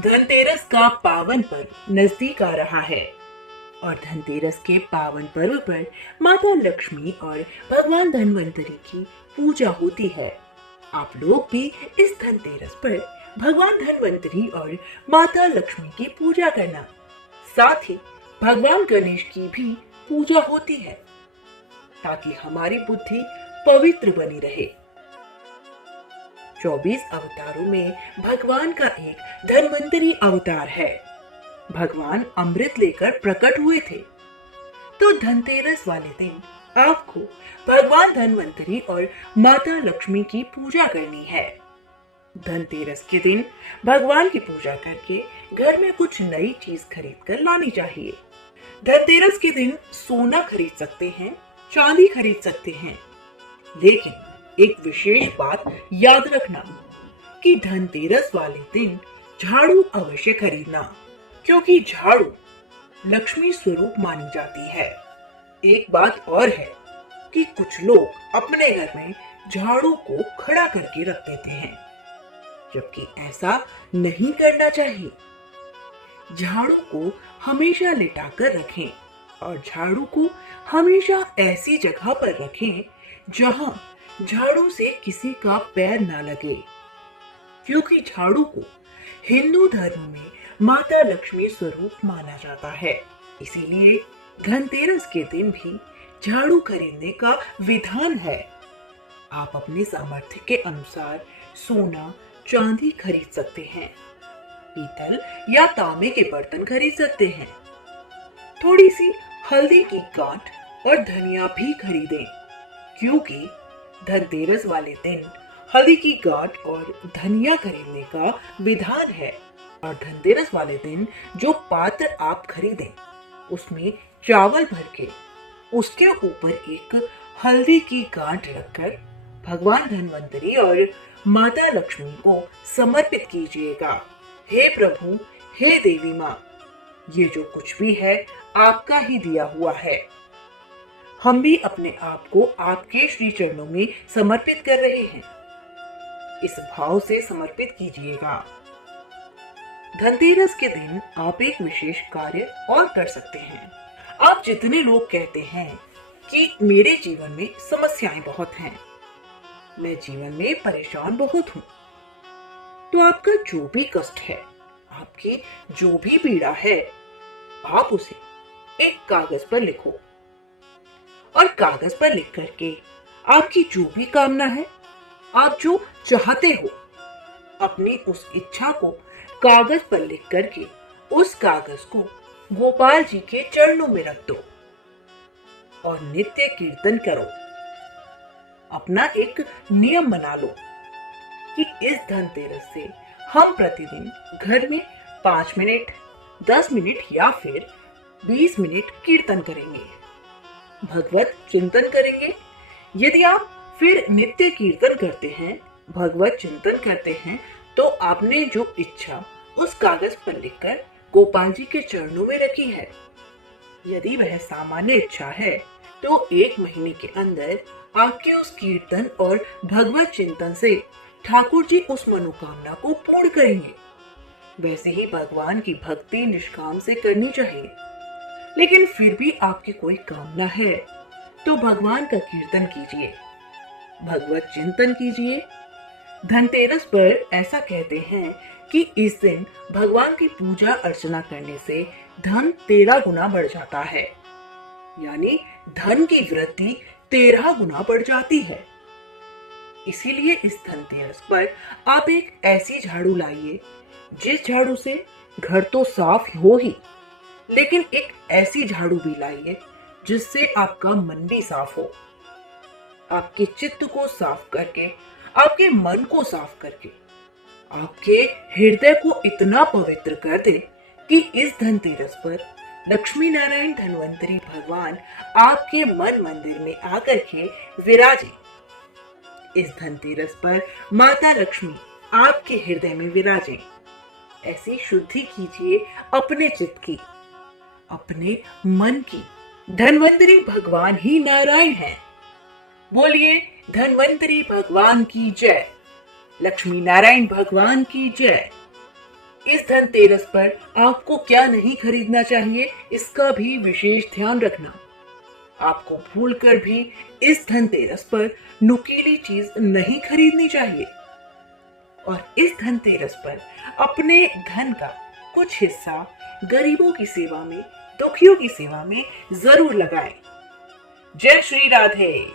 धनतेरस का पावन पर्व नजदीक आ रहा है और धनतेरस के पावन पर्व पर माता लक्ष्मी और भगवान धन्वंतरी की पूजा होती है। आप लोग भी इस धनतेरस पर भगवान धन्वंतरी और माता लक्ष्मी की पूजा करना। साथ ही भगवान गणेश की भी पूजा होती है ताकि हमारी बुद्धि पवित्र बनी रहे। 24 अवतारों में भगवान का एक धन्वंतरी अवतार है। भगवान अमृत लेकर प्रकट हुए थे, तो धनतेरस वाले दिन आपको भगवान धन्वंतरी और माता लक्ष्मी की पूजा करनी है। धनतेरस के दिन भगवान की पूजा करके घर में कुछ नई चीज खरीद कर लानी चाहिए। धनतेरस के दिन सोना खरीद सकते हैं, चांदी खरीद सकते हैं, लेकिन एक विशेष बात याद रखना कि धनतेरस वाले दिन झाड़ू अवश्य खरीदना, क्योंकि झाड़ू लक्ष्मी स्वरूप मानी जाती है। एक बात और है कि कुछ लोग अपने घर में झाड़ू को खड़ा करके रख देते हैं, जबकि ऐसा नहीं करना चाहिए। झाड़ू को हमेशा लिटाकर रखें और झाड़ू को हमेशा ऐसी जगह पर रखें जहां झाड़ू से किसी का पैर ना लगे, क्योंकि झाड़ू को हिंदू धर्म में माता लक्ष्मी स्वरूप माना जाता है। इसीलिए धनतेरस के दिन भी झाड़ू खरीदने का विधान है। आप अपने सामर्थ्य के अनुसार सोना, चांदी खरीद सकते हैं, पीतल या तांबे के बर्तन खरीद सकते हैं। थोड़ी सी हल्दी की गांठ और धनिया भी खरीदें, क्योंकि धनतेरस वाले दिन हल्दी की गांठ और धनिया खरीदने का विधान है। और धनतेरस वाले दिन जो पात्र आप खरीदें उसमें चावल भर के उसके ऊपर एक हल्दी की गांठ रखकर भगवान धन्वंतरी और माता लक्ष्मी को समर्पित कीजिएगा। हे प्रभु, हे देवी माँ, ये जो कुछ भी है आपका ही दिया हुआ है। हम भी अपने आप को आपके श्री चरणों में समर्पित कर रहे हैं। इस भाव से समर्पित कीजिएगा। धनतेरस के दिन आप एक विशेष कार्य और कर सकते हैं। आप जितने लोग कहते हैं कि मेरे जीवन में समस्याएं बहुत हैं, मैं जीवन में परेशान बहुत हूं, तो आपका जो भी कष्ट है, आपकी जो भी पीड़ा है, आप उसे एक कागज पर लिखो और कागज पर लिख करके आपकी जो भी कामना है, आप जो चाहते हो, अपनी उस इच्छा को कागज पर लिख करके उस कागज को गोपाल जी के चरणों में रख दो और नित्य कीर्तन करो। अपना एक नियम बना लो कि इस धनतेरस से हम प्रतिदिन घर में 5 मिनट, 10 मिनट या फिर 20 मिनट कीर्तन करेंगे, भगवत चिंतन करेंगे। यदि आप फिर नित्य कीर्तन करते हैं, भगवत चिंतन करते हैं, तो आपने जो इच्छा उस कागज पर लिखकर गोपाल जी के चरणों में रखी है, यदि वह सामान्य इच्छा है, तो 1 महीने के अंदर आपके उस कीर्तन और भगवत चिंतन से ठाकुर जी उस मनोकामना को पूर्ण करेंगे। वैसे ही भगवान की भक्ति निष्काम से करनी चाहिए। लेकिन फिर भी आपकी कोई कामना है तो भगवान का कीर्तन कीजिए, भगवत चिंतन कीजिए। धनतेरस पर ऐसा कहते हैं कि इस दिन भगवान की पूजा अर्चना करने से धन 13 गुना बढ़ जाता है, यानी धन की वृद्धि 13 गुना बढ़ जाती है। इसीलिए इस धनतेरस पर आप एक ऐसी झाड़ू लाइए जिस झाड़ू से घर तो साफ हो ही, लेकिन एक ऐसी झाड़ू भी लाइए जिससे आपका मन भी साफ हो। आपके चित्त को साफ करके, आपके मन को साफ करके, आपके हृदय को इतना पवित्र कर दे कि इस धनतेरस पर लक्ष्मी नारायण धन्वंतरी भगवान आपके मन मंदिर में आकर के विराजे। इस धनतेरस पर माता लक्ष्मी आपके हृदय में विराजे। ऐसी शुद्धि कीजिए अपने चित्त की, अपने मन की। धन्वंतरी भगवान ही नारायण हैं। बोलिए धन्वंतरी भगवान की जय, लक्ष्मी नारायण भगवान की जय। इस धनतेरस पर आपको क्या नहीं खरीदना चाहिए, इसका भी विशेष ध्यान रखना। आपको भूलकर भी इस धनतेरस पर नुकीली चीज नहीं खरीदनी चाहिए। और इस धनतेरस पर अपने धन का कुछ हिस्सा गरीबों की सेवा में, दुखियों की सेवा में जरूर लगाएं। जय श्री राधे।